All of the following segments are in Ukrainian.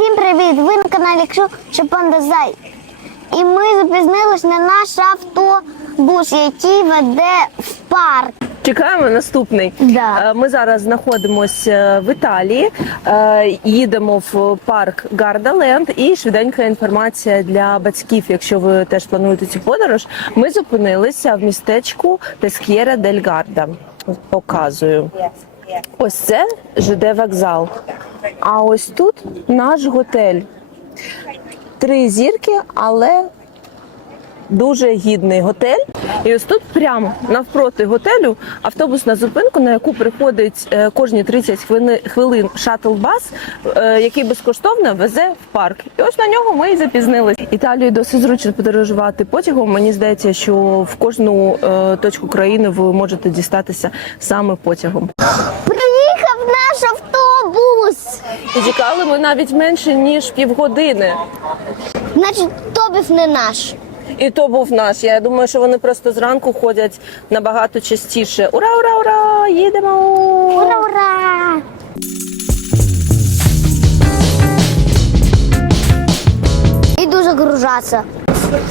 Всім привіт! Ви на каналі Кшу Шапанда Зай. І ми запізнились на наш автобус, який веде в парк. Чекаємо наступний. Да. Е, Ми зараз знаходимося в Італії, е, їдемо в парк Гардаленд і швиденька інформація для батьків, якщо ви теж плануєте цю подорож. Ми зупинилися в містечку Пескєра дель Гарда. Показую. Ось це ЖД вокзал. А ось тут наш готель. Три зірки, але дуже гідний готель. І ось тут прямо навпроти готелю автобусна зупинка, на яку приходить е, кожні 30 хвилин, хвилин шатл-бас, е, який безкоштовно везе в парк. І ось на нього ми і запізнились. Італію досить зручно подорожувати потягом. Мені здається, що в кожну е, точку країни ви можете дістатися саме потягом. Приїхав наш автобус! І чекали ми навіть менше ніж півгодини. Значить, тобів не наш. І то був наш. Я думаю, що вони просто зранку ходять набагато частіше. Ура, ура, ура! Їдемо! Ура, ура! І дуже гружаться.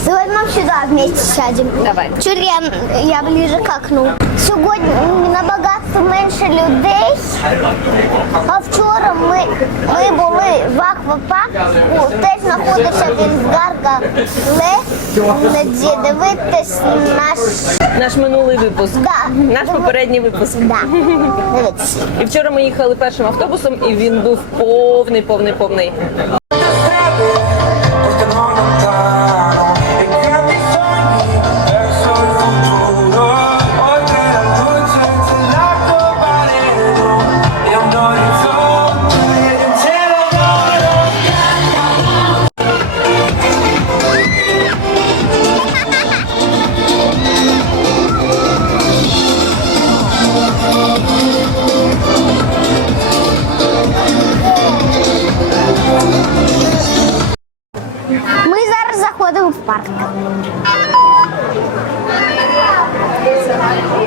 Сьогодні ми сюди вместе сядем. Давай. Чур я, я ближе к окну. Сьогодні набагато менше людей. А вчора ми, ми були в аквапарку, теж знаходився він в Гарга Ле, дивитись наш... Наш минулий випуск. Да. Наш попередній випуск. Да. І вчора ми їхали першим автобусом, і він був повний, повний, повний.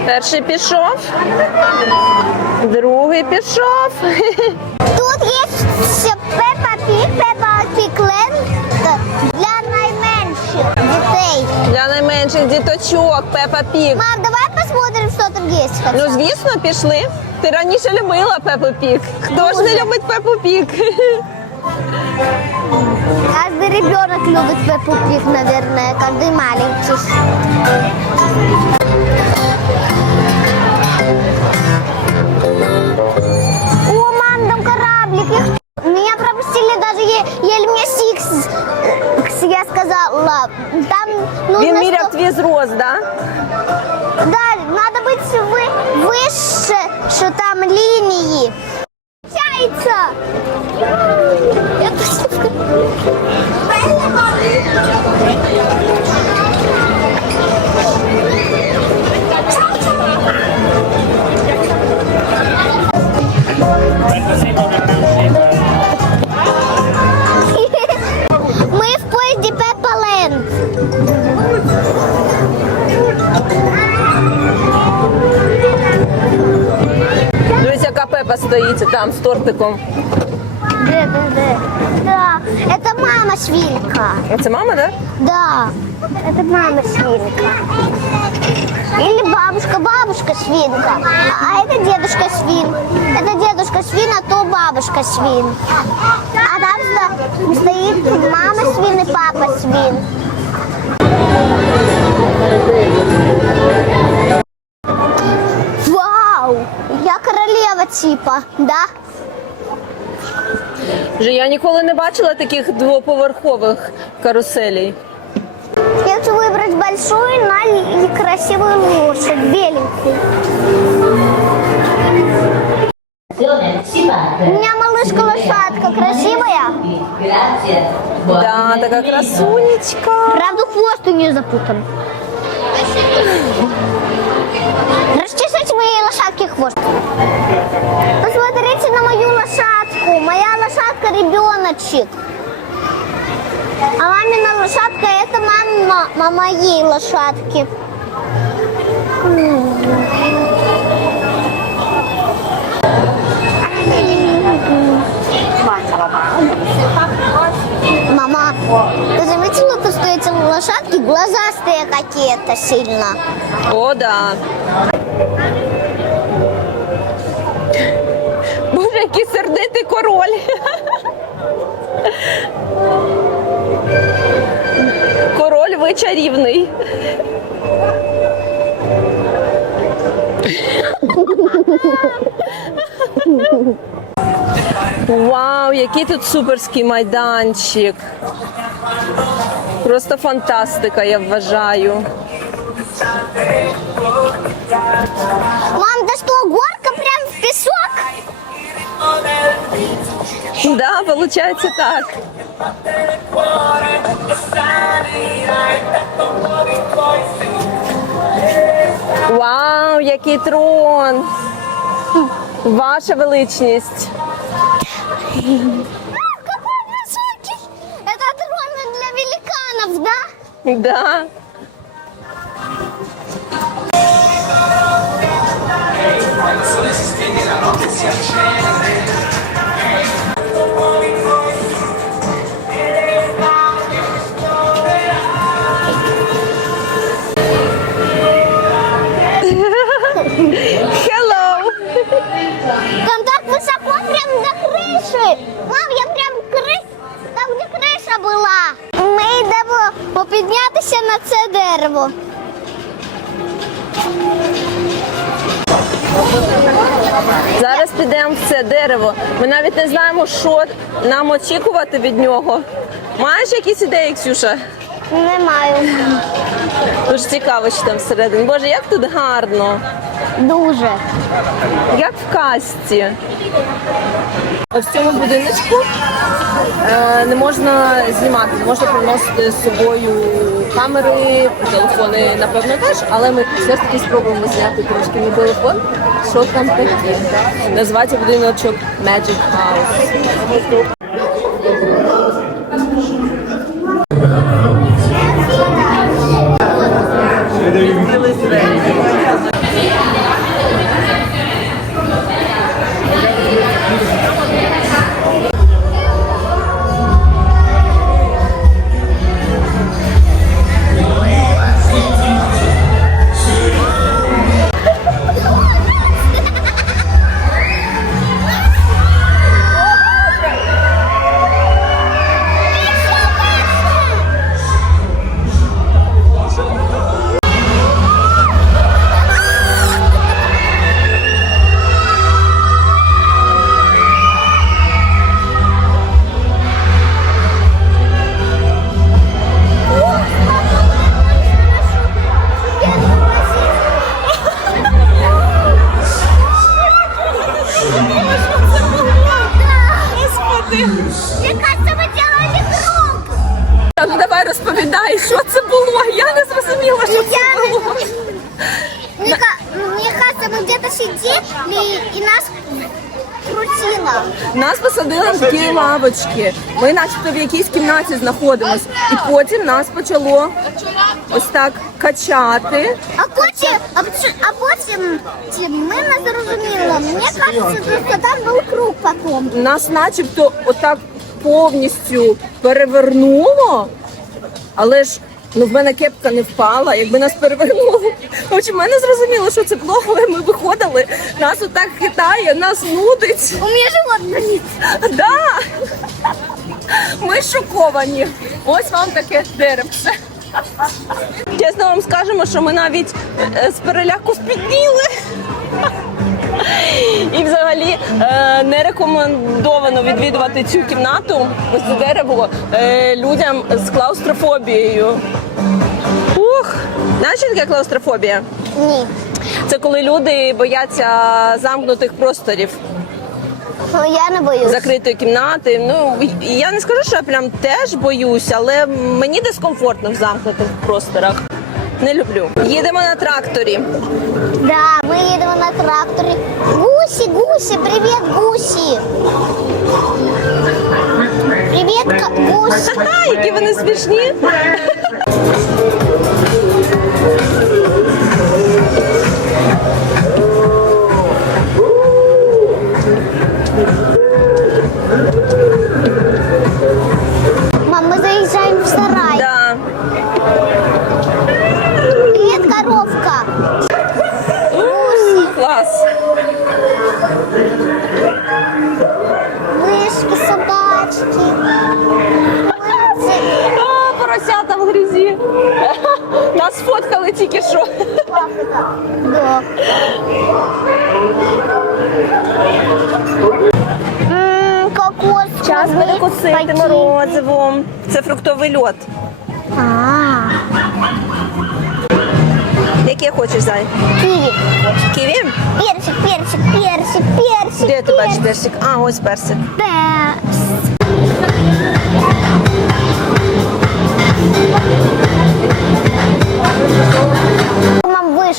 Перший пішов, другий пішов. Тут є ще Пепа Пік, Пепа Пікленд для найменших дітей. Для найменших діточок Пепа Пік. Мам, давай посмотрим, что там хотя. Ну, звісно, пішли. Ти раніше любила Пепу Пік. Хто ж не любить Пепу Пік? Каждый ребенок любит Пеппу Пик, наверное, каждый маленький. Сикс, э, я сказала. Там нужно... Він міряв твій зрост? Да, тортиком. Где, где, где? Да, это мама свинка. Це мама, да? Да, это мама свинка. Или бабушка, бабушка свинка. А это дедушка свин. Это дедушка свин, а то бабушка свин. А там сто- стоит мама свин и папа свин. Вау! Я королева типа, да? Вже я ніколи не бачила таких двоповерхових каруселей. Я хочу выбрать большую на и красивую лошадь, беленькую. У меня малышка лошадка красивая. Да, така красунечка. Правда, хвост у нее запутан. Расчесайте моей лошадке хвост. Посмотрите на мою лошадку. Моя лошадка ребеночек. А мамина лошадка это мама, мама моей лошадки. Ты заметила, лошадки глазастые какие-то сильно? О, да. Боже, який сердитий король. Король ви чарівний. Вау, який тут суперський майданчик. Просто фантастика, я вважаю. Мам, да что, горка прям в песок? Да, получается так. Вау, який трон! Ваша величність. Да? Це дерево. Ми навіть не знаємо, що нам очікувати від нього. Маєш якісь ідеї, Ксюша? Не маю. Дуже цікаво, що там всередині. Боже, як тут гарно, Дуже. як в касті. В цьому будиночку не можна знімати, не можна приносити з собою камери, телефони, напевно, теж, але ми все ж таки спробуємо зняти трошки на телефон. Що там таке? Називається будиночок Magic House. Ми начебто в якійсь кімнаті знаходимось. І потім нас почало ось так качати. А потім, а, а потім ті- ми не зрозуміли. Мені кажется, що там був круг потім. Нас начебто отак повністю перевернуло, але ж ну в мене кепка не впала, якби нас перевернуло. В общем, ми не зрозуміли, що це було, коли ми виходили. Нас отак хитає, нас нудить. У мене живот болить. Да. Ми шоковані. Ось вам таке деревце. Чесно вам скажемо, що ми навіть е, з переляку спітніли. І взагалі е, не рекомендовано відвідувати цю кімнату, ось це дерево, е, людям з клаустрофобією. Ух, знаєш, що таке клаустрофобія? Ні. Це коли люди бояться замкнутих просторів. Ну, Я не боюсь. закритої кімнати. Ну я не скажу, що я прям теж боюсь, але мені дискомфортно в замкнутих просторах. Не люблю. Їдемо на тракторі. Да, ми їдемо на тракторі. Гусі, гусі, привіт, гусі. Привіт, гусі. Ха, які вони смішні. Сфоткали тільки що. Да. Кокос. Час перекусити морозивом. Це фруктовий льод. А, Яке хочеш зай? киви. Ківі? Персик, персик, персик, персик. Де ти бачиш персик? А, ось персик. Перс.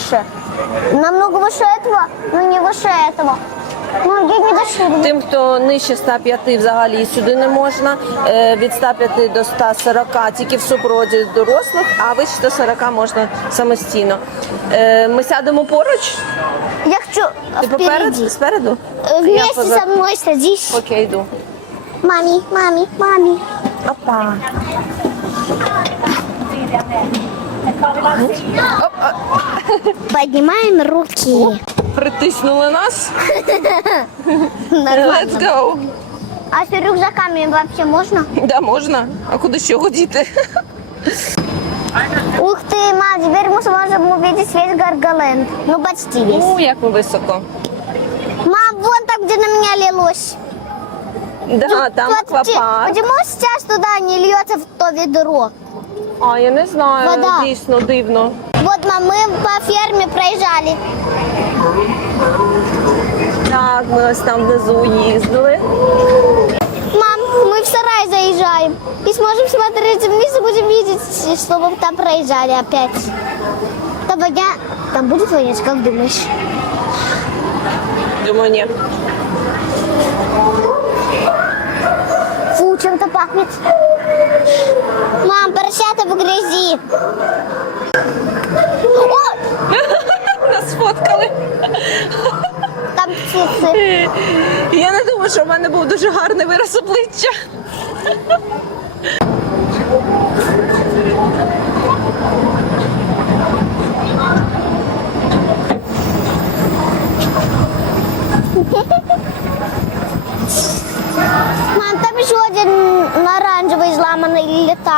выше. Намного выше этого, но не выше этого. Ну, я не дошли. Тим, хто нижче 105 взагалі сюди не можна. Е, Від 105 до 140 тільки в супроводі дорослих, а вище 140 можна самостійно. Е, Ми сядемо поруч. Я хочу Ти впереди. попереду? Спереду? Э, Я Вместе поза- со мной садись. Окей, йду. Мами, мами, мами. Опа. Поднимаем руки. Притиснули нас. Let's go. А с рюкзаками вообще можно? Да, можна. А куди ще ходіти? Ух ты, мам, теперь мы сможем увидеть весь Гаргаленд. Ну, почти весь. О, як ми високо. Мам, вон там, где на меня лилось. Да, там Вот аквапарк. Почему сейчас туда не льется в то ведро? А, я не знаю, Вода. дійсно дивно. Вот, мам, мы по ферме проезжали. Так, ми ось там внизу їздили. Мам, мы в сарай заезжаем. И сможем смотреть вниз и будем видеть, что мы там проезжали опять. Там воня... Там будет вонять, как думаешь? Думаю, ні. Фу, чем-то пахнет. Мам, поросята в грязи. О, Нас сфоткали. там птицы. Я не думаю, що в мене був дуже гарний вираз обличчя.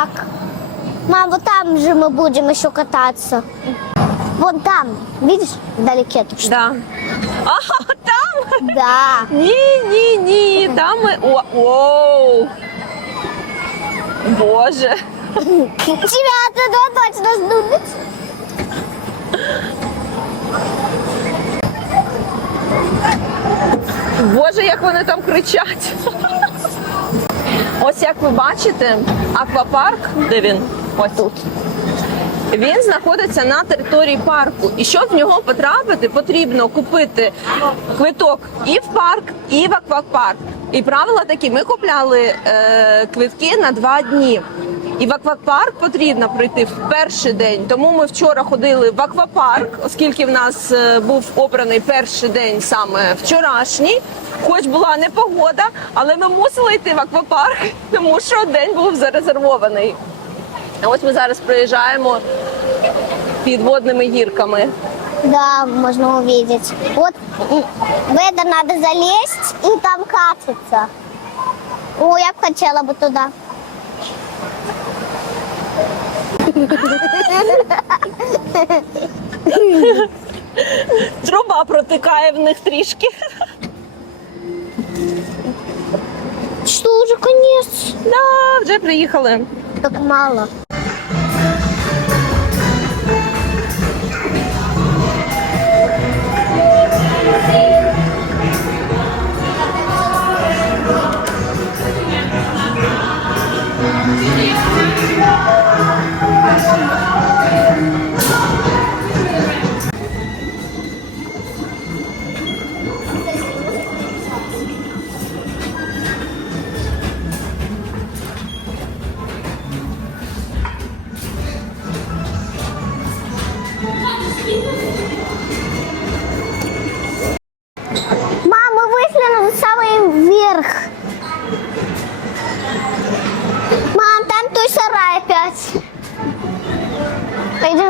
Летак. Мам, вот там же мы будем еще кататься. Вон там, видишь, вдалеке тут что? Да. Ага, там? Да. Ні, ні, ні. Там ми. О, оу. Боже. Тебя оттуда точно сдунет. Боже, як вони там кричать. Ось як ви бачите, аквапарк, де він? Ось тут. Він знаходиться на території парку. І щоб в нього потрапити, потрібно купити квиток і в парк, і в аквапарк. І правила такі: ми купляли е, квитки на два дні. І в аквапарк потрібно прийти в перший день. Тому ми вчора ходили в аквапарк, оскільки в нас е, був обраний перший день саме вчорашній. Хоч була непогода, але ми мусили йти в аквапарк, тому що день був зарезервований. А ось ми зараз проїжджаємо під водними гірками. Да, можно увидеть. Вот м, в это надо залезть и там кататься. О, я бы хотела бы туда. Труба протикає в них трішки. Что, уже конец? Да, вже приїхали. Так мало. Мам,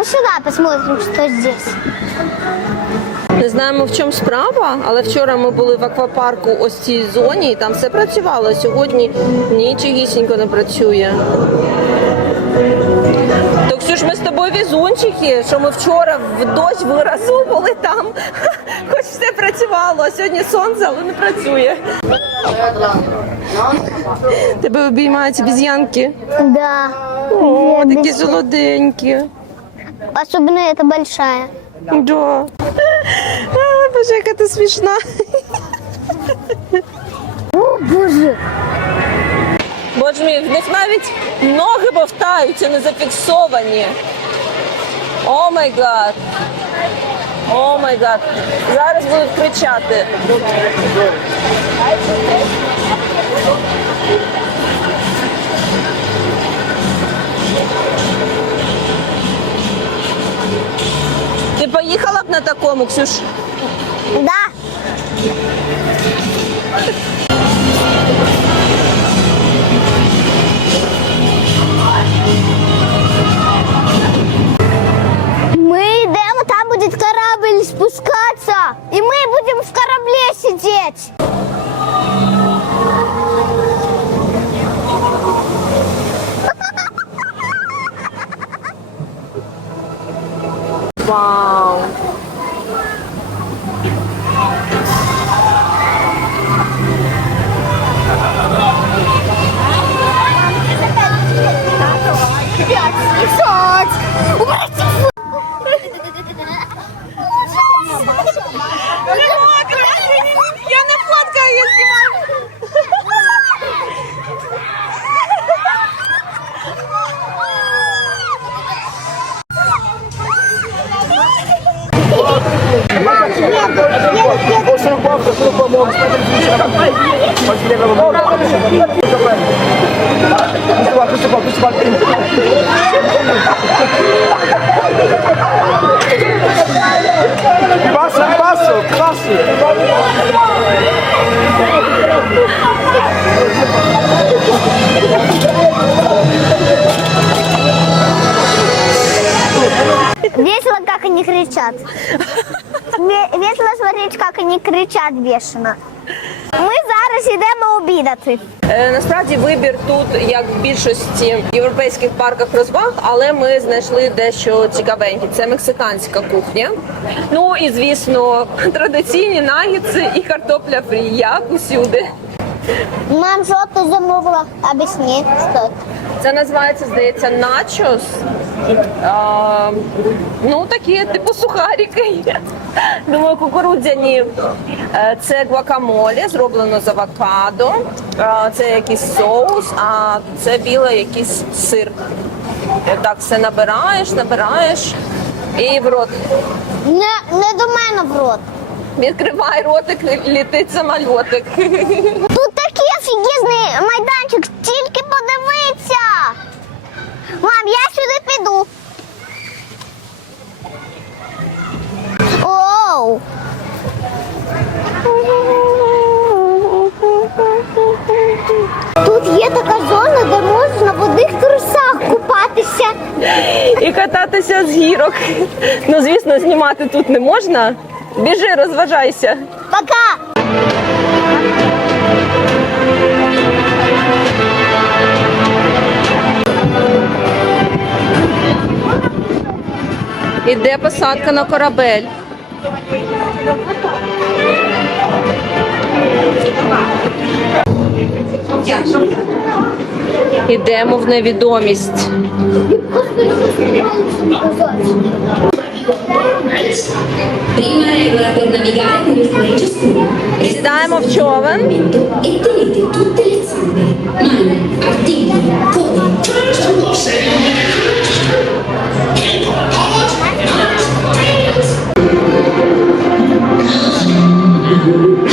сюда, посмотрим, что здесь. Не знаємо, в чому справа, але вчора ми були в аквапарку ось цій зоні, і там все працювало. а Сьогодні нічогісінько не працює. Так що ж ми з тобою візунчики, що ми вчора в дощ виразу були там, хоч все працювало, а сьогодні сонце, але не працює. Тебе обіймають обіз'янки. Да. О, такі солоденькі. Особенно эта большая. Да. А, Боже, яка ти смішна. О, боже. Боже мій, в них навіть ноги бовтаються, не зафіксовані. О май гад. О май гад. Зараз будуть кричати. поїхала б на такому, Ксюш? Да. Ми йдемо, там буде корабль спускатися, і ми будемо в кораблі сидіти. Вау. Кричат. Ве- Весело смотреть, как они кричат бешено. Ми зараз йдемо обідати. Е, Насправді вибір тут, як в більшості європейських парках розваг, але ми знайшли дещо цікавеньке. Це мексиканська кухня. Ну і звісно, традиційні нагідси і картопля фрі, як усюди. Мам, що ти замовила? Об'ясни, що це. Називається, здається, начос. А, ну, такі, типу сухарики. Думаю, кукурудзяні. Е, Це гвакамолі, зроблено з авокадо. А, Це якийсь соус, а це білий якийсь сир. Так, все набираєш, набираєш і в рот. Не, не до мене в рот. Відкривай ротик, літить самольотик. Тут такий офігезний майданчик, тільки подивися. Мам, я сюди піду. Оу. Тут є така зона, де можна в одних трусах купатися. І кататися з гірок. Ну, звісно, знімати тут не можна. Біжи, розважайся. Пока! Посадка на корабель. Ідемо в невідомість. Сідаємо в човен. E думаю.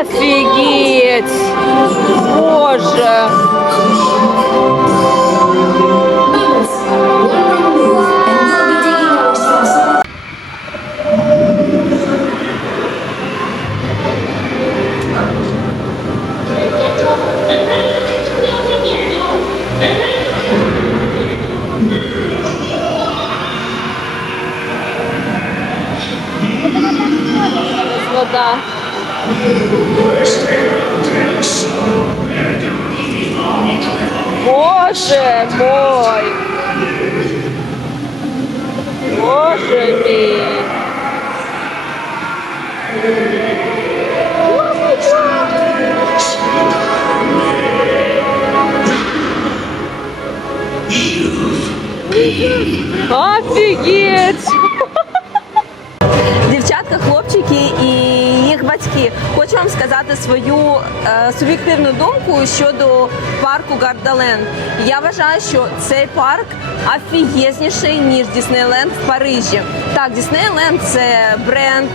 Офігеть! Боже! Вода. Боже мой! Боже мій! Офігеть! Їх. Хочу вам сказати свою е, суб'єктивну думку щодо парку Гардаленд. Я вважаю, що цей парк офігезніший, ніж Діснейленд в Парижі. Так, Діснейленд це бренд,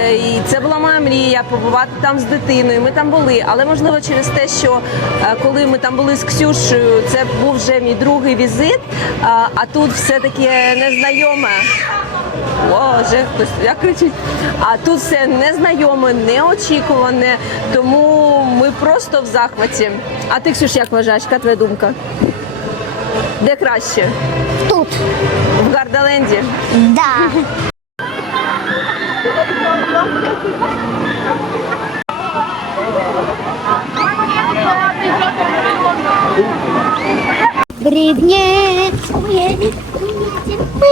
е, і це була моя мрія побувати там з дитиною. Ми там були, але можливо через те, що е, коли ми там були з Ксюшею, це був вже мій другий візит. А, а тут все таке незнайоме. Боже, хтось як кричить. А тут все незнайоме, неочікуване, тому ми просто в захваті. А ти, Ксюш, як вважаєш, яка твоя думка? Де краще? Тут. В Гардаленді? Да. Привет, привет, привет, мы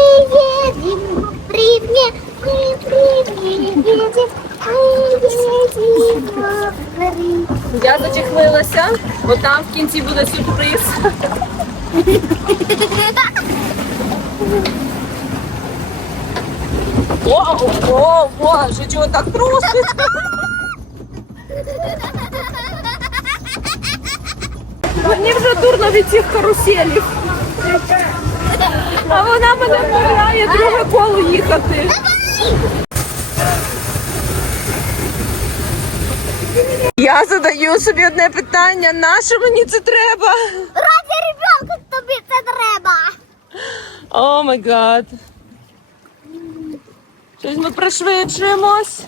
едем. Привет, мы едем, мы едем. Я зачехлилася, бо там в кінці буде сюрприз. О, о, боже, чого так трусить? Мені вже дурно від цих каруселів. А вона мене вмовляє друге коло їхати. Я задаю собі одне питання: Нащо мені це треба? Раді ребенку тобі це треба. О май гад. Щось ми пришвидшуємось.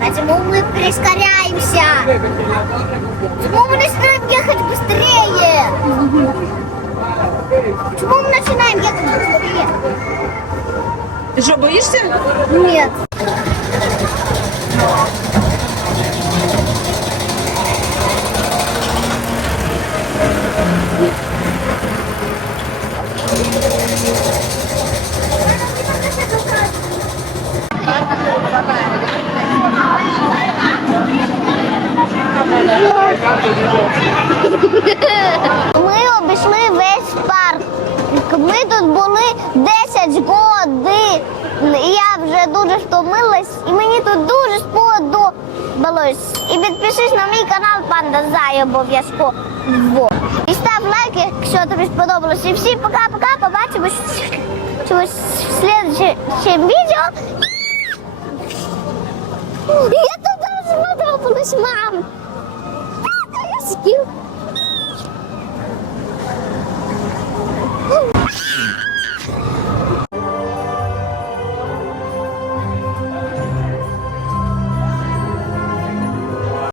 Почему мы прискоряемся? Почему мы начинаем ехать быстрее? Почему мы начинаем ехать быстрее? Ти що, боїшся? Нет. Ми обійшли весь парк. Ми тут були 10 годин. Я вже дуже втомилась, і мені тут дуже сподобалось. І підпишись на мій канал Панда Зай обов'язково. І став лайк, якщо тобі сподобалось. І всім пока-пока. Побачимось в слідчому відео. Я тут даже сподобалась, мам. Я сидів.